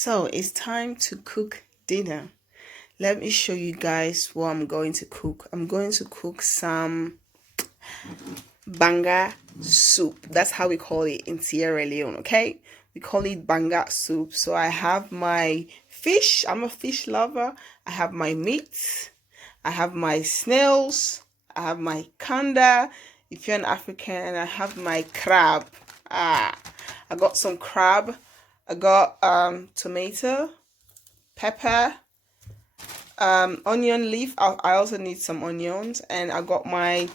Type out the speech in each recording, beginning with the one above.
So it's time to cook dinner. Let me show you guys what I'm going to cook. I'm going to cook some Banga soup. That's how we call it in Sierra Leone, okay? We call it Banga soup. So I have my fish. I'm a fish lover. I have my meat. I have my snails. I have my kanda. If you're an African, I have my crab. I got some crab. I got tomato, pepper, onion leaf. I also need some onions, and I got my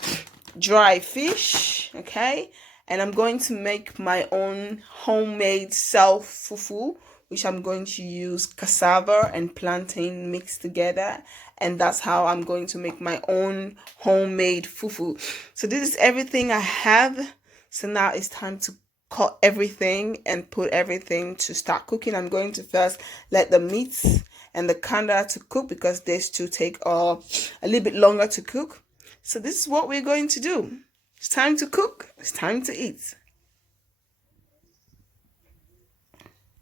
dry fish. Okay, and I'm going to make my own homemade self fufu, which I'm going to use cassava and plantain mixed together, and that's how I'm going to make my own homemade fufu. So this is everything I have. So now it's time to cut everything and put everything to start cooking. I'm going to first let the meats and the kanda to cook because these two take a little bit longer to cook. So this is what we're going to do. It's time to cook. It's time to eat.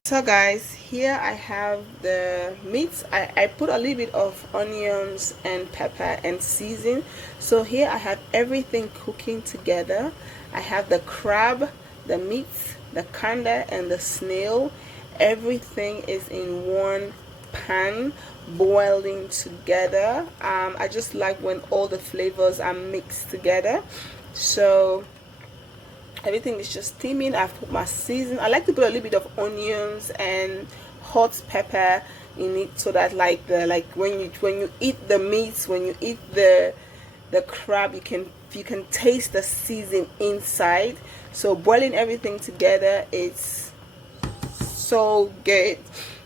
So guys, here I have the meats. I put a little bit of onions and pepper and season. So here I have everything cooking together. I have the crab, the meat, the kanda, and the snail. Everything is in one pan boiling together. I just like when all the flavors are mixed together. So everything is just steaming. I've put my season. I like to put a little bit of onions and hot pepper in it so that when you eat the meat, when you eat the crab, you can taste the season inside. So boiling everything together, it's so good.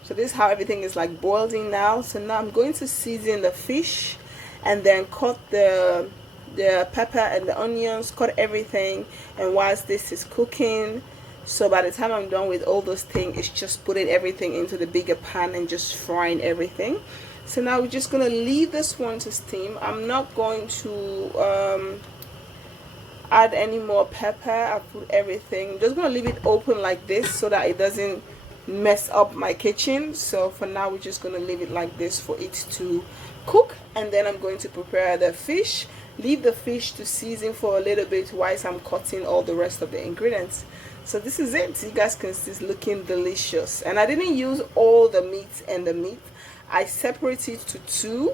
So this is how everything is like boiling now. So now I'm going to season the fish and then cut the pepper and the onions, cut everything, and whilst this is cooking, so by the time I'm done with all those things, it's just putting everything into the bigger pan and just frying everything. So now we're just gonna leave this one to steam. I'm not going to add any more pepper. I put everything. I'm just gonna leave it open like this so that it doesn't mess up my kitchen. So for now we're just gonna leave it like this for it to cook, and then I'm going to prepare the fish. Leave the fish to season for a little bit whilst I'm cutting all the rest of the ingredients. So this is it. You guys can see it's looking delicious, and I didn't use all the meat and the meat. I separated it to two,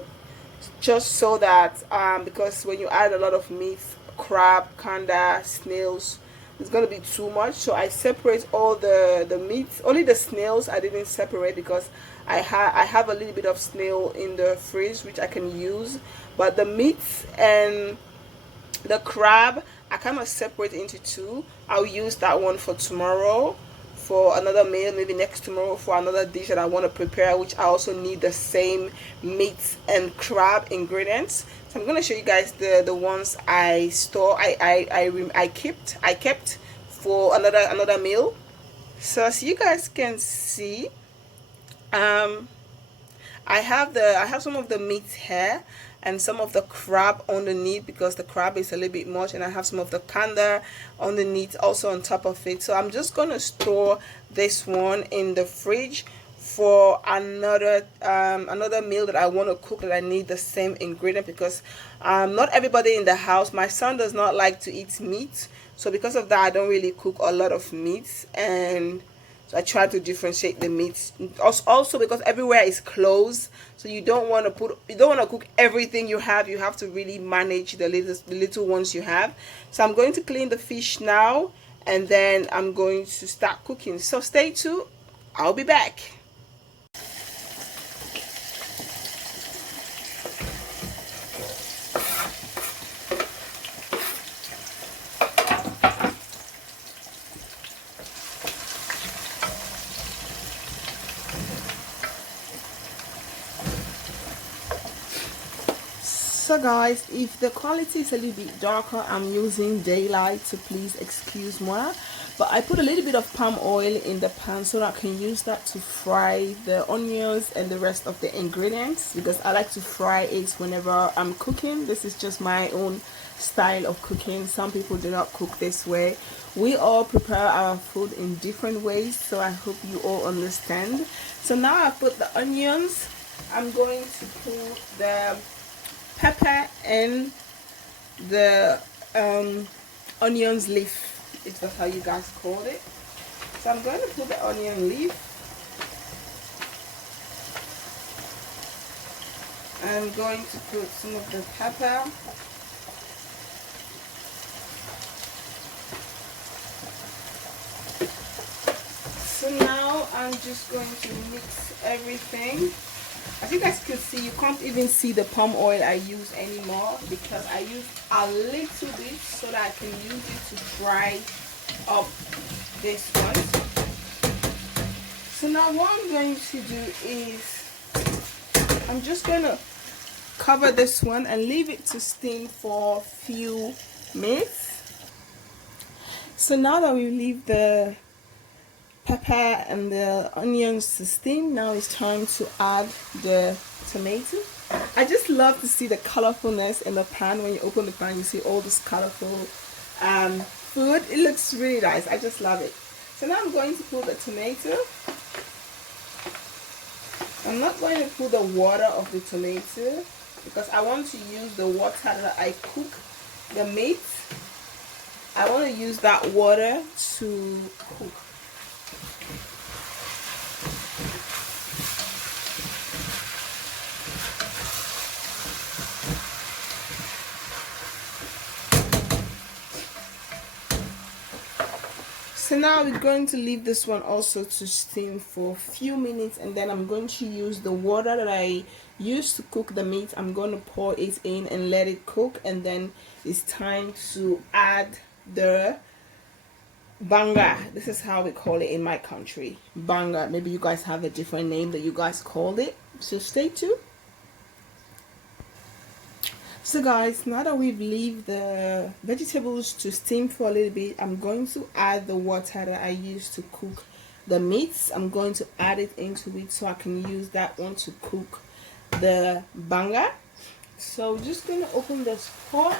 just so that because when you add a lot of meat, crab, kanda, snails, it's gonna be too much. So I separate all the meats. Only the snails I didn't separate because I have a little bit of snail in the fridge which I can use, but the meats and the crab I kind of separate into two. I'll use that one for tomorrow for another meal, maybe next tomorrow for another dish that I want to prepare, which I also need the same meat and crab ingredients. So I'm going to show you guys the ones I store. I kept for another meal. So as you guys can see, I have some of the meat here and some of the crab underneath because the crab is a little bit much, and I have some of the kanda underneath also on top of it. So I'm just gonna store this one in the fridge for another meal that I want to cook that I need the same ingredient, because not everybody in the house, my son does not like to eat meat, so because of that I don't really cook a lot of meat, and so I try to differentiate the meats. Also because everywhere is closed, so you don't want to cook everything you have. You have to really manage the little ones you have. So I'm going to clean the fish now, and then I'm going to start cooking. So stay tuned. I'll be back. So guys, if the quality is a little bit darker, I'm using daylight, so please excuse moi. but I put a little bit of palm oil in the pan so that I can use that to fry the onions and the rest of the ingredients, because I like to fry it whenever I'm cooking. This is just my own style of cooking. Some people do not cook this way. We all prepare our food in different ways, so I hope you all understand. So now I put the onions. I'm going to put the pepper and the onions leaf, if that's how you guys call it. So I'm going to put the onion leaf. I'm going to put some of the pepper. So now I'm just going to mix everything. As you guys can see, you can't even see the palm oil I use anymore, because I use a little bit so that I can use it to fry up this one. So now what I'm going to do is I'm just going to cover this one and leave it to steam for a few minutes. So now that we leave the pepper and the onions to steam, now it's time to add the tomato. I just love to see the colorfulness in the pan. When you open the pan, you see all this colorful food. It looks really nice. I just love it. So now I'm going to put the tomato. I'm not going to put the water of the tomato because I want to use the water that I cook the meat. I want to use that water to cook. So now we're going to leave this one also to steam for a few minutes, and then I'm going to use the water that I used to cook the meat. I'm going to pour it in and let it cook, and then it's time to add the Banga. This is how we call it in my country. Banga. Maybe you guys have a different name that you guys called it. So stay tuned. So guys, now that we've leave the vegetables to steam for a little bit, I'm going to add the water that I used to cook the meats. I'm going to add it into it so I can use that one to cook the Banga. So I'm just going to open this pot,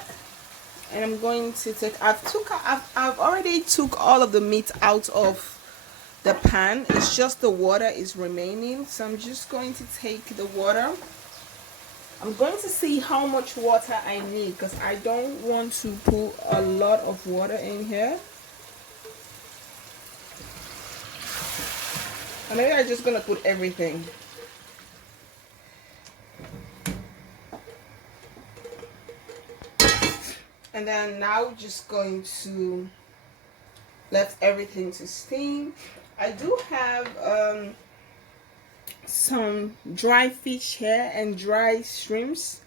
and I'm going to take, I've already took all of the meat out of the pan. It's just the water is remaining. So I'm just going to take the water. I'm going to see how much water I need, because I don't want to put a lot of water in here. And maybe I'm just going to put everything. And then now just going to let everything to steam. I do have some dry fish here and dry shrimps.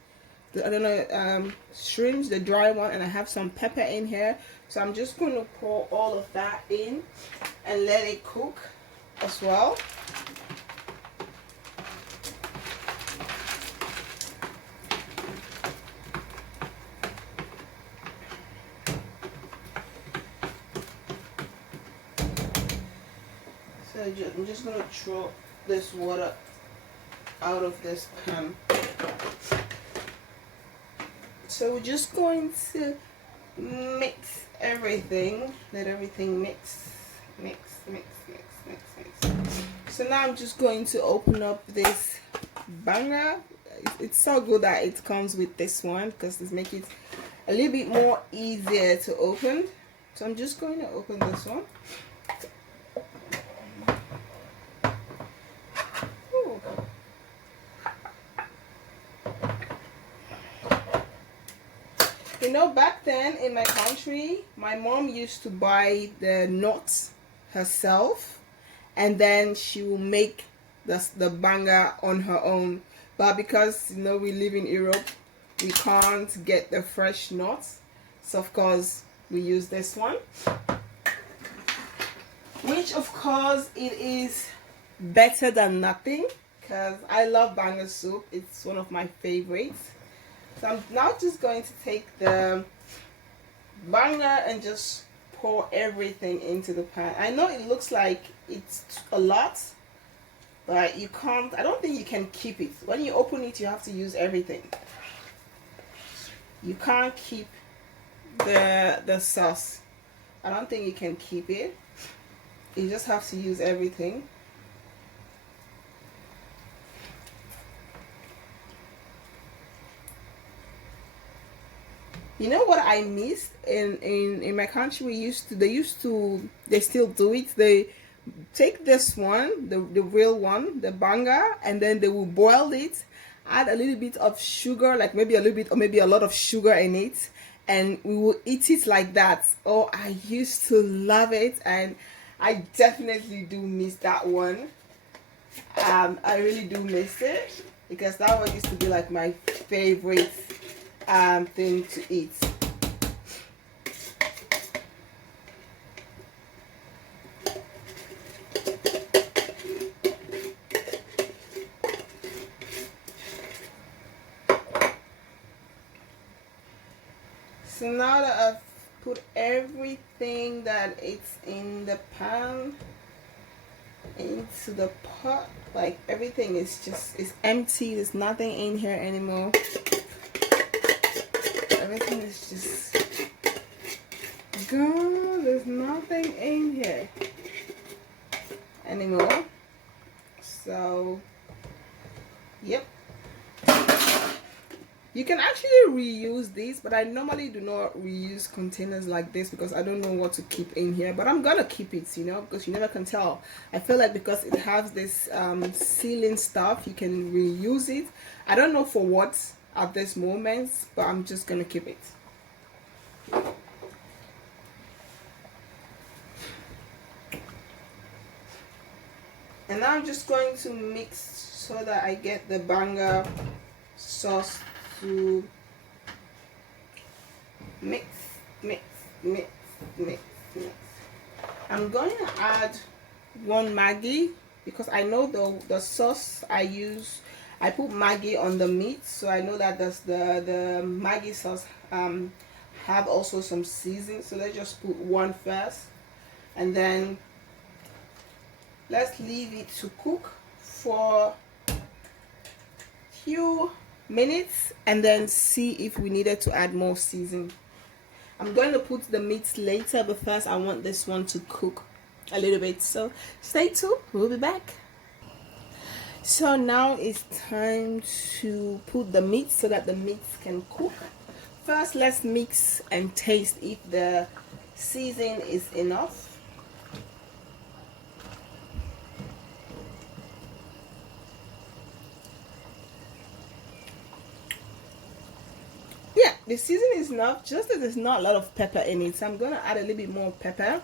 I don't know, shrimps, the dry one, and I have some pepper in here. So I'm just going to pour all of that in and let it cook as well. So I'm just going to throw this water out of this pan. So we're just going to mix everything. Let everything mix. So now I'm just going to open up this Banga. It's so good that it comes with this one, because this makes it a little bit more easier to open. So I'm just going to open this one. You know, back then in my country, my mom used to buy the nuts herself, and then she will make the Banga on her own. But because, you know, we live in Europe, we can't get the fresh nuts, so of course we use this one, which of course it is better than nothing, because I love Banga soup. It's one of my favorites. So I'm now just going to take the Banga and just pour everything into the pan. I know it looks like it's a lot, but you can't. I don't think you can keep it. When you open it, you have to use everything. You can't keep the sauce. I don't think you can keep it. You just have to use everything. You know what I missed in my country? They still do it. They take this one, the real one, the banga, and then they will boil it, add a little bit of sugar, like maybe a little bit or maybe a lot of sugar in it, and we will eat it like that. Oh, I used to love it, and I definitely do miss that one. I really do miss it because that one used to be like my favorite thing to eat. So now that I've put everything that it's in the pan into the pot, like everything is empty, there's nothing in here anymore. Everything is just gone. There's nothing in here anymore. So, yep. You can actually reuse these, but I normally do not reuse containers like this because I don't know what to keep in here. But I'm gonna keep it, you know, because you never can tell. I feel like because it has this sealing stuff, you can reuse it. I don't know for what at this moment, but I'm just gonna keep it. And now I'm just going to mix so that I get the banga sauce to mix. I'm going to add one Maggi because I know the sauce I use, I put Maggi on the meat, so I know that the Maggi sauce have also some seasoning. So let's just put one first, and then let's leave it to cook for a few minutes and then see if we needed to add more seasoning. I'm going to put the meat later, but first I want this one to cook a little bit, so stay tuned, we'll be back. So now it's time to put the meat so that the meat can cook. First, let's mix and taste if the seasoning is enough. Yeah, the seasoning is enough, just that there's not a lot of pepper in it, so I'm gonna add a little bit more pepper.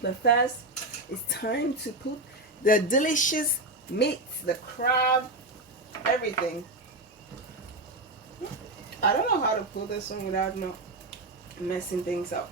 But first, it's time to put the delicious meat, the crab, everything. I don't know how to put this one without not messing things up.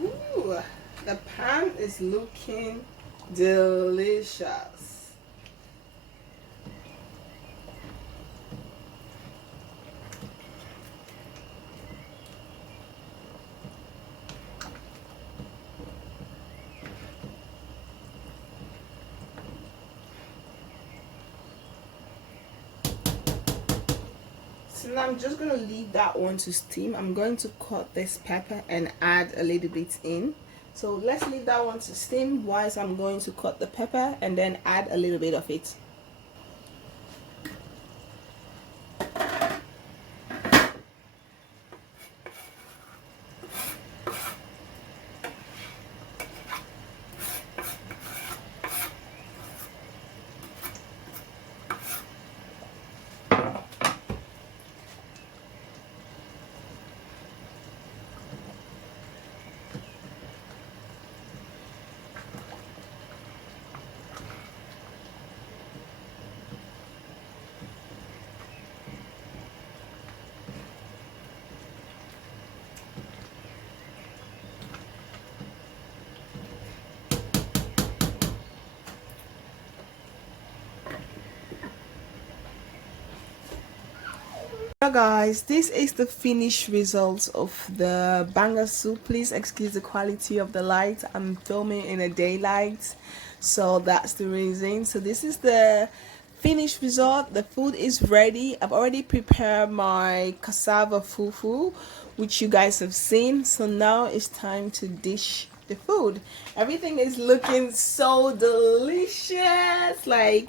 Ooh, the pan is looking delicious. So now I'm just going to leave that one to steam. I'm going to cut this pepper and add a little bit in. So let's leave that one to steam whilst I'm going to cut the pepper and then add a little bit of it. So guys, this is the finished result of the Banga soup. Please excuse the quality of the light. I'm filming in a daylight, so that's the reason. So this is the finished result. The food is ready. I've already prepared my cassava fufu, which you guys have seen. So now it's time to dish the food. Everything is looking so delicious, like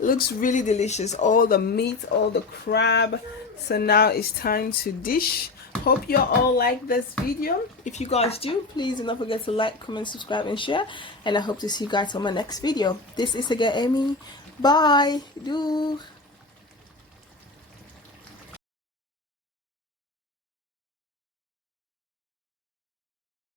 looks really delicious. All the meat, all the crab. So now it's time to dish. Hope you all like this video. If you guys do, please do not forget to like, comment, subscribe and share, and I hope to see you guys on my next video. This is again Amy. Bye. Doei.